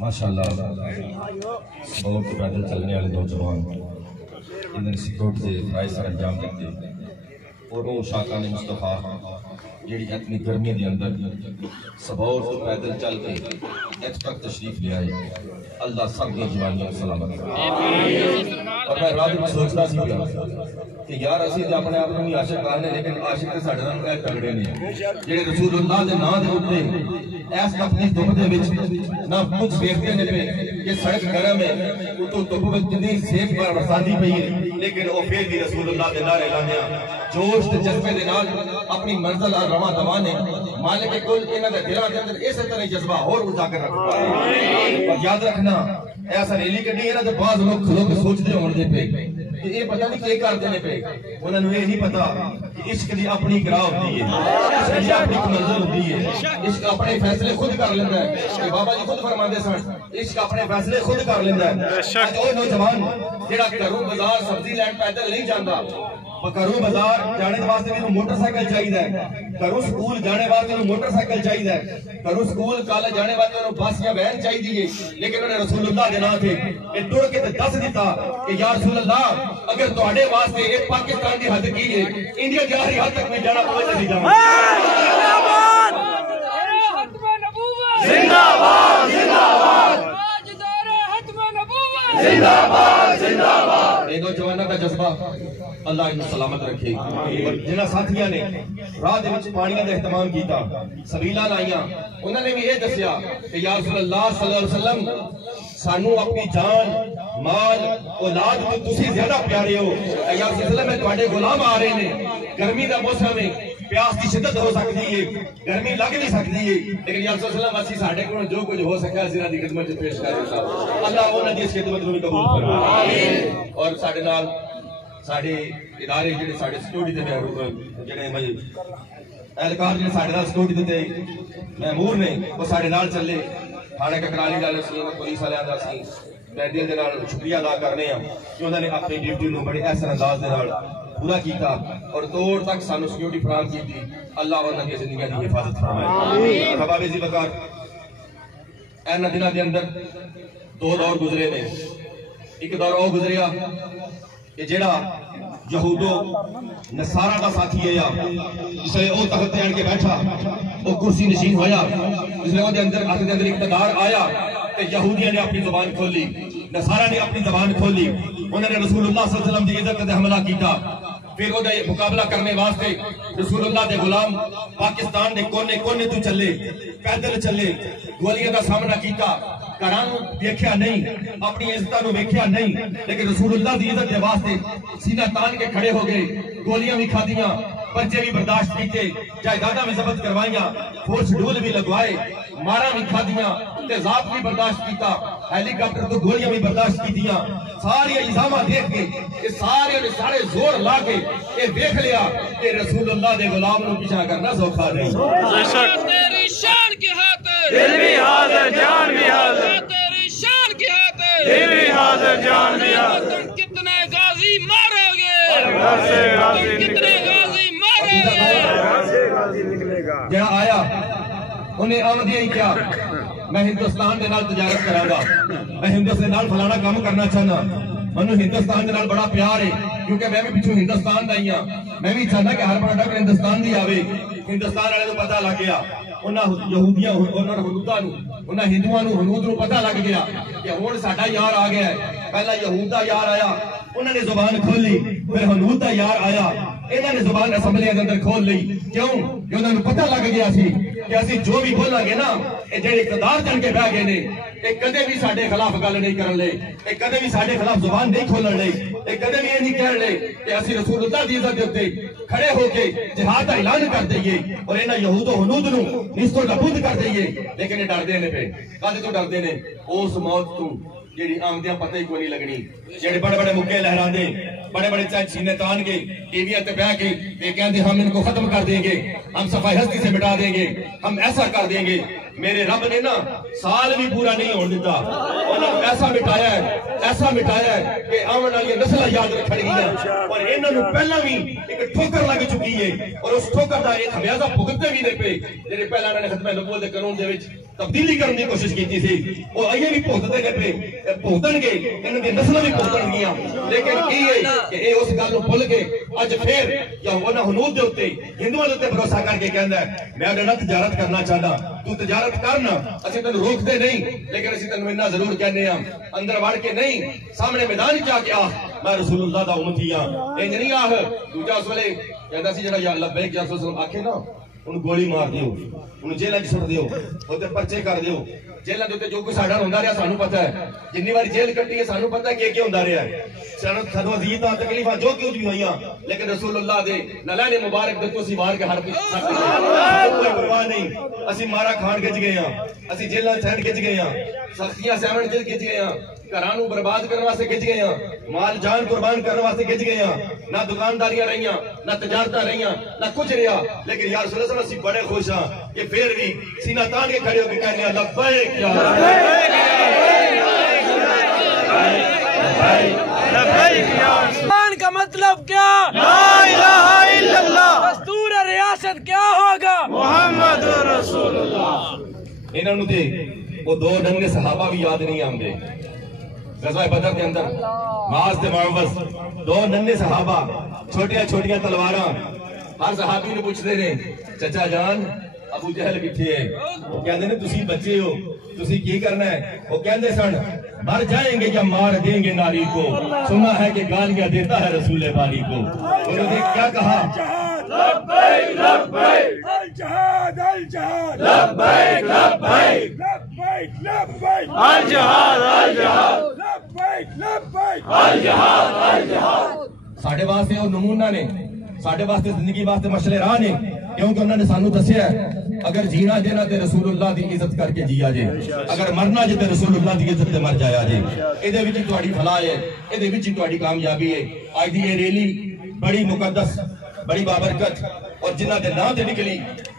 माशाअल्लाह बहुत पैदल चलने वाले नौजवान इन्होंने सिक्योरिटी से फ़राइज़ अंजाम दिते और वो शाका ने मुस्तफा जी इतनी गर्मी के अंदर सबौर तो पैदल चल के इस तक तशरीफ ले आए। अल्लाह सब की जवानियां सलामत और मैं रात में सोचता सी कि यार असीं अपने आप को आशिक कहने लेकिन आशिक तो साडे नाल ए तगड़े ने जेडे रसूलुल्लाह दे नाम दे उत्ते इस अपनी धुप दे विच ना कुछ देखते ने पे कि सड़क गरम है उतो धुप विच कितनी सेक बरसाती पई है लेकिन वो फिर भी रसूलुल्लाह दे नारे लांदे जोश ते जज्बे दे नाल अपनी मंजिल और रवा दवा ने मालिक कुल इन्हां दे दिलां दे अंदर इस तरह जज्बा और उजागर रखता है। और याद रखना ऐसा रैली कड्डी है ना तो बाज़ लोग खलो के सोचते होंगे पे कि ये पता नहीं क्या करते हैं पे उन्होंने ये नहीं पता कि इश्क की अपनी गिरा होती है, इश्क की अपनी मंजिल होती है, इश्क अपने फैसले खुद कर लेता है। कि बाबा जी खुद फरमाते सन इश्क अपने फैसले खुद कर लेता है। वो नौजवान जेड़ा घरों बाजार सब्जी लैंड पैदल नहीं जाता घरों बाजार जाने वास्ते भी मोटरसाइकिल चाहिए, घरों स्कूल जाने वास्ते मोटरसाइकिल चाहिए, घरों स्कूल कॉलेज जाने वास्ते बस या वैन चाहिए, लेकिन उन्हें रसूलुल्लाह के नाम से टुर के दस दिता कि या रसूलुल्लाह अगर तुहाडे वास्ते एक पाकिस्तान की हद की है इंडिया की आखिरी हद तक में जाना पवे नहीं जाना। जिंदाबाद जिंदाबाद जिंदाबाद जिंदाबाद। ये नौजवानों का जज्बा अल्लाह इन्हें सलामत रखे। और जिन्हां साथियों ने राह दे विच पानियां दा इहतमाम कीता सबीला लाइयां उन्होंने भी ये दसिया कि या रसूलुल्लाह सल्लल्लाहु अलैहि वसल्लम सानू अपनी जान माल औलाद तो तुसी ज्यादा प्यारे हो। या रसूलुल्लाह मैं तुहाडे गुलाम आ रहे ने गर्मी दा मौसम है प्यास की शिद्दत हो सकती है गर्मी लग भी सकती है लेकिन या रसूलुल्लाह असीं साडे कोल जो कुछ हो सके असीं दी खिदमत च पेश कर देता अल्लाह उन्हां दी इस खिदमत नूं कबूल फरमाए। आमीन। और साडे नाल साडे इदारे जेडे साडे सिक्योरिटी दे जेडे भाई एहलकार जेडे साडे नाल सिक्योरिटी दे महमूर ने वो साडे नाल चले थाने ककराली वाले सी पुलिस वाले दा सी मैं दिल दे नाल शुक्रिया अदा करने आ कि उन्होंने अपनी ड्यूटी नूं बड़े एहसन अंदाज दे नाल पूरा किया और तोड़ तक सानू सिक्योरिटी फराहम की थी। अल्लाह उन्हां दी जिंदगी दी हिफाजत फरमाए। आमीन। हबाबे जी बकार इन्हां दिनां दे अंदर दो दौर गुजरे ने। एक दौर वो गुजरिया कि जेड़ा यहूदो नसारा का साथी है जिसले वो तख्त ते आण के बैठा वो कुर्सी नशीन होया जिसले ओदे अंदर हथ दे अंदर इक़्तिदार आया ते यहूदियों ने अपनी जुबान खोली नसारा ने अपनी जुबान खोली उन्होंने रसूलुल्लाह सल्लल्लाहु अलैहि वसल्लम की इज्जत ते हमला किया। फिर ओदा मुकाबला करने वास्ते रसूलुल्लाह दे गुलाम पाकिस्तान दे कोने कोने तो चले पैदल चले गोलियां का सामना किया घरां देखिया नहीं अपनी इज्जत नूं वेख्या नहीं लेकिन रसूलुल्लाह दी इज्जत के वास्ते सीना तान के खड़े हो गए गोलियां भी खादियां बच्चे भी बर्दाश्त किए जायदादा भी जब्त करवाइया फोर्स डोल भी लगवाए मारा भी खादियां तेजाब भी बर्दाश्त किया हेलीकॉप्टर तो गोलियां भी बर्दाश्त की सारी इल्जामा देख के सारे ने सारे जोर ला के ये देख लिया कि रसूलुल्लाह दे गुलाम नूं पीछा करना सौखा नहीं। तेरी शान की खातिर दिल भी हाजिर जान भी हाजिर तेरी शान की खातिर दिल भी हाजिर जान भी हाजिर तुम कितने गाजी मारोगे कितने गाजी मारोगे जरा आया उन्हें आमदिया ही क्या मैं हिंदुस्तान के नाल तजारत करांगा मैं हिंदुस्तान नाल फलाना काम करना चाहना मैं हिंदुस्तान के नाल बड़ा प्यार है क्योंकि मैं भी पिछू हिंदुस्तान का ही हाँ मैं भी चाहना कि हर बंदा हिंदुस्तान की आवे हिंदुस्तान वाले को पता लग गया उन्होंने यहूदियां उन्होंने हनूदा उन्होंने हिंदुओं हनूद नूं पता लग गया कि हुण साडा यार आ गया है। पहला यहूद दा यार आया उन्होंने जुबान खोली फिर हनूद दा यार आया इन्होंने जुबान असम्बली के अंदर खोल ली क्यों कि उन्होंने पता लग गया सी कि असीं जो भी बोलांगे ना ये जेडे इक़्तिदार चढ़ के बह गए ने कदे भी साडे खिलाफ गल नहीं करन ले कदे भी साडे खिलाफ जुबान नहीं खोलन ले कदे भी ये नहीं कहन ले कि असीं रसूलुल्लाह दी इज्जत दे उत्ते खड़े होके जिहाद दा ऐलान कर दईए और इन्हां यहूद हनूद नूं निस्तो नबूद कर दईए लेकिन ये डरदे ने पे कद तो डरदे ने उस मौत तों जेडी आमदियां पता ही कोई नहीं लगनी जेडे बड़े बड़े मुक्के लहरांदे बड़े बड़े सीने तान के टीवी ते बह के ये कहते हम इनको खत्म कर देंगे हम सफाई हस्ती से मिटा देंगे हम ऐसा कर देंगे मेरे रब ने ना साल भी पूरा नहीं होने दिता ऐसा मिटाया है कि आने वाली नस्ल याद रखणगियां और इन्होंने पहला भी एक ठोकर लग चुकी है और उस ठोकर का एक खमियाजा भुगतते भी नहीं पे जेडे पहला इन्होंने खत्म नबूवत के कानून दे विच तब्दीली करने की कोशिश की थी वो अजे भी भुगतते ने पे भुगतणगे इन्हां दी नस्ल भी भुगतणगियां लेकिन की है कि ये उस गल भुल के अज फिर या उन्हां हुनूद दे उत्ते हिंदुआं दे उत्ते भरोसा करके कहंदा है मैं उहदे नाल तिजारत करना चाहता तू तिजारत करना असि तैनूं रोकदे नहीं लेकिन असि तैनूं इन्ना जरूर कहने आ अंदर वड़ के नहीं सामने मैदान च आके आ मैं रसूलुल्लाह दा उम्मती हां इंज नहीं आह दूजा उस वेले कहंदा सी जेड़ा या लब्बैक या रसूल आखे ना उन गोली मार दियो उन जेल च सुट दियो ओते पर्चे कर दियो जेलां दे उत्ते जो कुछ साडा हुंदा रहा सानू पता है जिन्नी बार जेल कट्टी है सानू पता है कि हुंदा रहा सानू अजीब तकलीफां जो कुछ भी होइयां लेकिन रसूलुल्लाह दे नलाने मुबारक दे तुसी मार के हर कोई परवाह नहीं असि मारा खान गिज गए हां असि जेलां सैन गिज गए हां सख्तियां सहन गिज गए हां घरां नूं बर्बाद करने वास्ते गिज गए हां माल जान कुर्बान करने वास्ते गिज गए हां ना दुकानदारियां रहियां ना तजारतां रहियां ना कुछ रहा लेकिन यार रसूलुल्लाह असि बड़े खुश हां कि फिर भी सीना तान के खड़े होकर कहने लब्बैक या कुरान का मतलब क्या? ला इलाहा इल्लल्लाह। दस्तूर रियासत क्या होगा? मुहम्मद रसूलुल्लाह। इन्होंने ते वो दो नन्हे सहाबा भी याद नहीं आते गज़वा बदर के अंदर मास ते मुअव्वज़ दो नन्हे सहाबा छोटियां छोटियां तलवारां हर सहाबी ने पूछते ने चचा जान अबू जहल किथे है वो कहते ने तुसी बच्चे हो तुसी की करना है वो कहते सन मर जाएंगे या मार देंगे नारी को सुना है कि गालियां देता है रसूल बारी को उन्होंने क्या कहा लब्बैक लब्बैक अल जहाद अल जहाद लब्बैक लब्बैक लब्बैक लब्बैक अल जहाद अल जहाद लब्बैक लब्बैक अल जहाद अल जहाद। साडे वास्ते वो नमूना ने साडे वास्ते जिंदगी वास्ते मसले राह ने क्योंकि उन्होंने सानू दस्या अगर जीना जेना ते रसूलुल्लाह दी इज्जत करके जिया जे अगर मरना जे ते रसूलुल्लाह दी इज्जत ते मर जाया जे इहदे विच तुहाडी भला है इहदे विच तुहाडी कामयाबी है आज दी ये रैली बड़ी मुकद्दस बड़ी बाबरकत और जिन्हां दे नाम ते निकली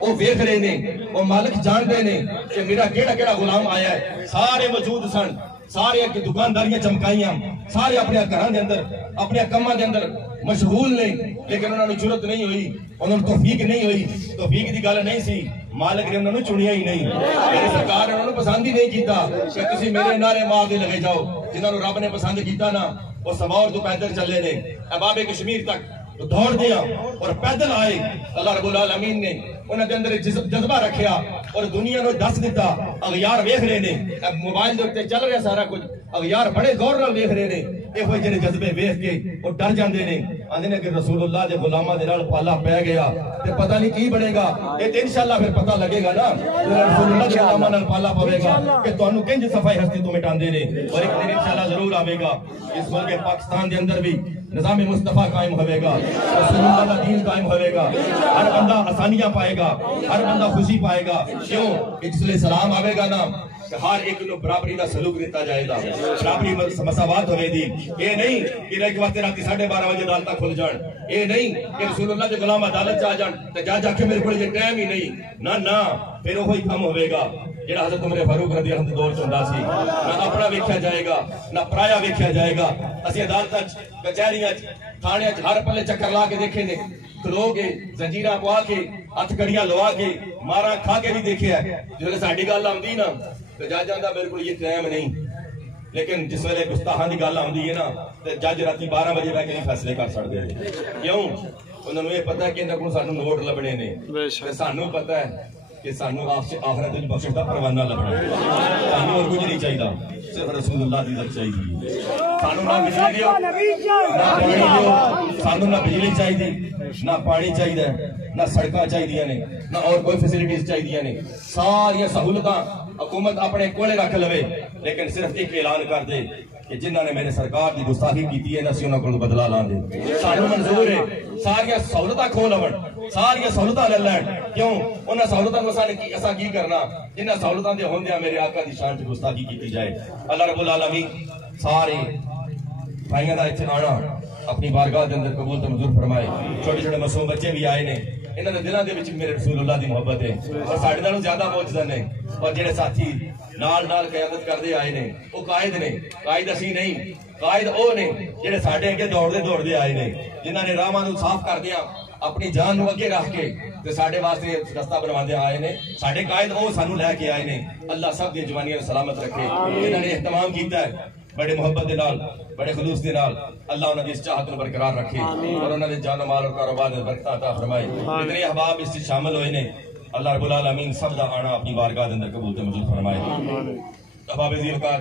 वो वेख रहे ने वो मालिक जानते ने कि मेरा केड़ा केड़ा गुलाम आया है सारे मौजूद सन सारे की दुकानदारियां चमकाइयां सारे अपने घरों के अंदर अपने कामों के अंदर मशगूल ने लेकिन उन्होंने जरूरत नहीं हुई उन्होंने तौफीक नहीं हुई तौफीक की गल नहीं सी मालिक ने उन्होंने चुनिया ही नहीं मेरी सरकार ने उन्होंने पसंद ही नहीं किया कि तुसी मेरे नारे मारते लगे जाओ जिन्होंने रब ने पसंद किया ना वो सबौर तो पैदल चले ने अबाबे कश्मीर तक तो दौड़ दिया और पैदल आए अल्लाह रब्बुल आलमीन ने उन्होंने अंदर जज्बा रखा और दुनिया को दस दिता अगयार वेख रहे ने मोबाइल के उत्ते चल रहा सारा कुछ अगयार बड़े गौर नाल वेख रहे ने इहो जिहड़े जज्बे वेख के वो डर जांदे ने आंदे ने कि रसूलुल्लाह दे गुलामां दे नाल पाला पै गया ते पता नहीं की बनेगा ये ते इंशाअल्लाह फिर पता लगेगा ना रसूलुल्लाह दे गुलामां नाल पाला पवेगा कि तुहानू किंज सफाई हस्ती तो मिटांदे ने और एक दिन इंशाअल्लाह जरूर आवेगा इस मुल्क पाकिस्तान के अंदर भी निज़ाम मुस्तफा कायम होगा रसूलुल्लाह का दीन कायम होगा हर बंदा आसानियां पाएगा हर बंदा खुशी पाएगा क्यों जिसले सलाम आवेगा ना हर एक को बराबरी का सलूक दिता जाएगा बराबरी मसावत होगी ये नहीं कि एक वास्ते रात 12:30 बजे अदालत खुल जान ये नहीं कि रसूलुल्लाह के गुलाम अदालत आ जान ते जा जाके मेरे को ये टाइम ही नहीं ना ना फिर वही काम होगा जेड़ा हज़रत उमर फारूक रज़ी अल्लाह दौर च हुंदा सी ना अपना वेख्या जाएगा ना पराया वेख्या जाएगा असि अदालत कचहरियां थाने हर पल्ले चक्कर ला के देखे ने खलो के जंजीरा पवा के हथ कड़ियां लवा के मारा खा के भी देखे है जो साडी गल आंदी ना तो जज आंदा मेरे को ये टाइम नहीं लेकिन जिस वेले गुस्ताहां दी गल आंदी है ना ते जज राती 12 बजे बैठ के फैसले कर सकदे हैं क्यों उन्होंने ये पता है कि इन्हां कोल सानू नोट लभणे ने ते सानू पता है कि सानू आखिरत विच बख्शिश दा परवाना लभना सानू और कुछ नहीं चाहिए सिर्फ रसूलुल्लाह दी इज्जत चाहिए सानू ना बिजली दियो ना पानी दियो सानू ना बिजली चाहिए ना पानी चाहिए ना सड़कां चाहिए ने ना और कोई फैसिलिटीज चाहिए ने सारी सहूलतां हुकूमत अपने कोले रख लवे लेकिन सिर्फ एक ऐलान कर दे कि जिन्होंने मेरे सरकार की गुस्ताखी की है ना उन्होंने को बदला लांदे सानू मंजूर है सारिया सहूलतां खो लवन सारिया सहूलतां ले लैन क्यों उन्हां सहूलतां को असां की करना जिन्हां सहूलतां दे होंदियां मेरे आका दी शान च गुस्ताखी की जाए अल्लाह रब्बुल आलमीन सारे भाइयों का इत्थे आना अपनी बारगाह के अंदर कबूल तो मंजूर फरमाए छोटे छोटे मासूम बच्चे भी आए ने इन्हां दे दिलां दे विच मेरे रसूलुल्लाह दी मोहब्बत है और साडे नालों ज्यादा मौजूदा ने। और जिहड़े साथी नाल नाल क़यादत करदे आए ने वो कायद ने, कायद असीं नहीं, कायद वो ने जिहड़े साडे अगे दौड़दे दौड़दे आए ने, जिन्हां ने राहां नूं साफ करदियां अपनी जान नूं अगे रख के ते साडे वास्ते रस्ता बनवांदे आए ने। साडे कायद वो सानू लैके आए ने। अल्लाह सब दी जवानियां सलामत रखे। जिन्हां ने एहतमाम कीता है बड़े मोहब्बत दे नाल, बड़े खलूस दे नाल, अल्लाह उन्हां दी इस चाहत नूं बरकरार रखे और उन्हां दे जान माल और कारोबार में बरकत अता फरमाए। जितने अहबाब इस शामिल होए ने अल्लाह रब्बुल आलमीन सब दा आना अपनी बारगाह दे अंदर कबूल ते मंजूर फरमाए। अहबाब ज़ीलकार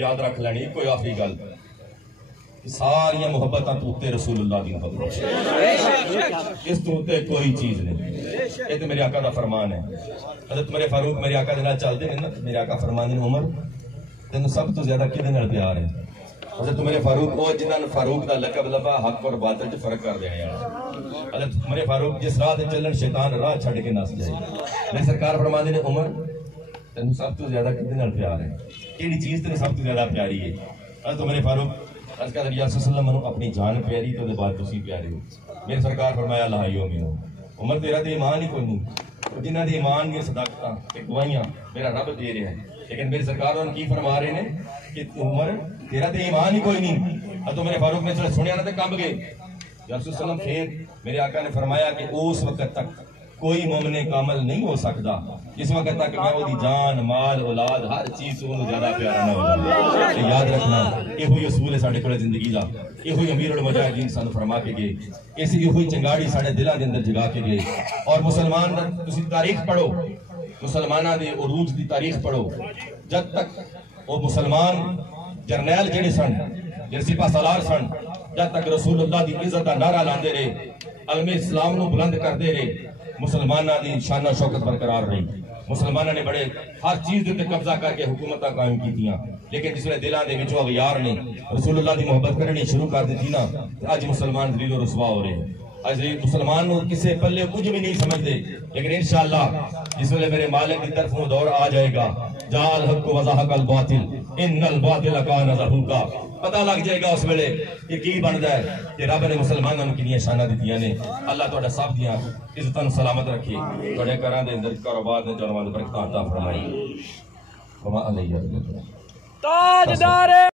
याद रख लैनी कोई आखिरी गल, सारियां मोहब्बतां तू उत्ते रसूलुल्लाह दी मोहब्बत, इस तू उत्ते कोई चीज नहीं। ये तो मेरे आका दा फरमान है। हज़रत उमर फारूक मेरे आका दे नाल चलदे ने ना, मेरे आका फरमांदे ने उमर तेनू सब तो ज्यादा किहदे नाल प्यार है? हज़रत उमर फारूक वो जिन्हां नूं फारूक दा लक़ब लभा हक और बातिल च फर्क कर देने वाला। हज़रत उमर फारूक जिस राह ते चलन शैतान राह छड्ड के नस जाए। मेरे सरकार फरमांदे ने उमर तेनू सब तो ज्यादा किहदे नाल प्यार है? किहड़ी चीज तेनू सब तो ज्यादा प्यारी है? हज़रत उमर फारूक अर्ज़ कर दिया सल्लल्लाहु अलैहि अपनी जान प्यारी तो बाद तुसी प्यारे हो। मेरे सरकार फरमाया ला युमिनु उमर तेरा तो ईमान ही कोई नहीं। जिन्हां दे ईमान दी सदाकतां ते गवाहियां मेरा रब दे रहा है, लेकिन मेरे सरकार उन्होंने की फरमा रहे ने कि उमर तेरा तो ईमान ही कोई नहीं। तो मेरे फारूक ने सुनिया ना तो कंब गए। रसूल फिर मेरे आका ने फरमाया कि उस वक्त तक कोई मोमिन कामल नहीं हो सकता जिस वक्त तक मैं वो जान माल औलाद हर चीज उन्हें ज्यादा प्यारा ना हो जाए। याद रखना यो असूल है साढ़े कोल जिंदगी का, यो अमीरुल मुजाहिदीन सानू फरमा के गए, इस यो चिंगाड़ी साढ़े दिलों के अंदर जगा के गए। और मुसलमान तुसी तारीख पढ़ो, मुसलमाना दे उरूज की तारीख पढ़ो। जब तक वो मुसलमान जरनैल जेड़े सन जेड़े सिपा सलार सन, जब तक रसूलुल्लाह की इज्जत का नारा लाते रहे, अलमे इस्लाम को बुलंद करते रहे, मुसलमाना की शाना शौकत बरकरार रही। मुसलमाना ने बड़े हर चीज के कब्जा करके हुकूमत कायम की, लेकिन जिसने दिलों के विचों अगयार ने रसूलुल्लाह की मोहब्बत करनी शुरू कर दी ना, अज मुसलमान दलील और रुसवा हो रहे हैं। अज मुसलमान किसी पल्ले कुछ भी नहीं समझते, लेकिन इंशाअल्लाह जिस वेले मेरे मालिक की तरफ दौर आ जाएगा, जाल हक वज़हकल बातिल इन्नल बातिल कान ज़हूका, पता लग जाएगा उस वेले कि की बनता है कि रब ने मुसलमानों को कितनी शाना दित्तियां ने। अल्लाह तुहाडा सब दियां इज्जतां नूं सलामत रखे, तुहाडे घरां दे अंदर कारोबार दे जानवां दे बरकतां अता फरमाई। वमा अलैहि ताजदार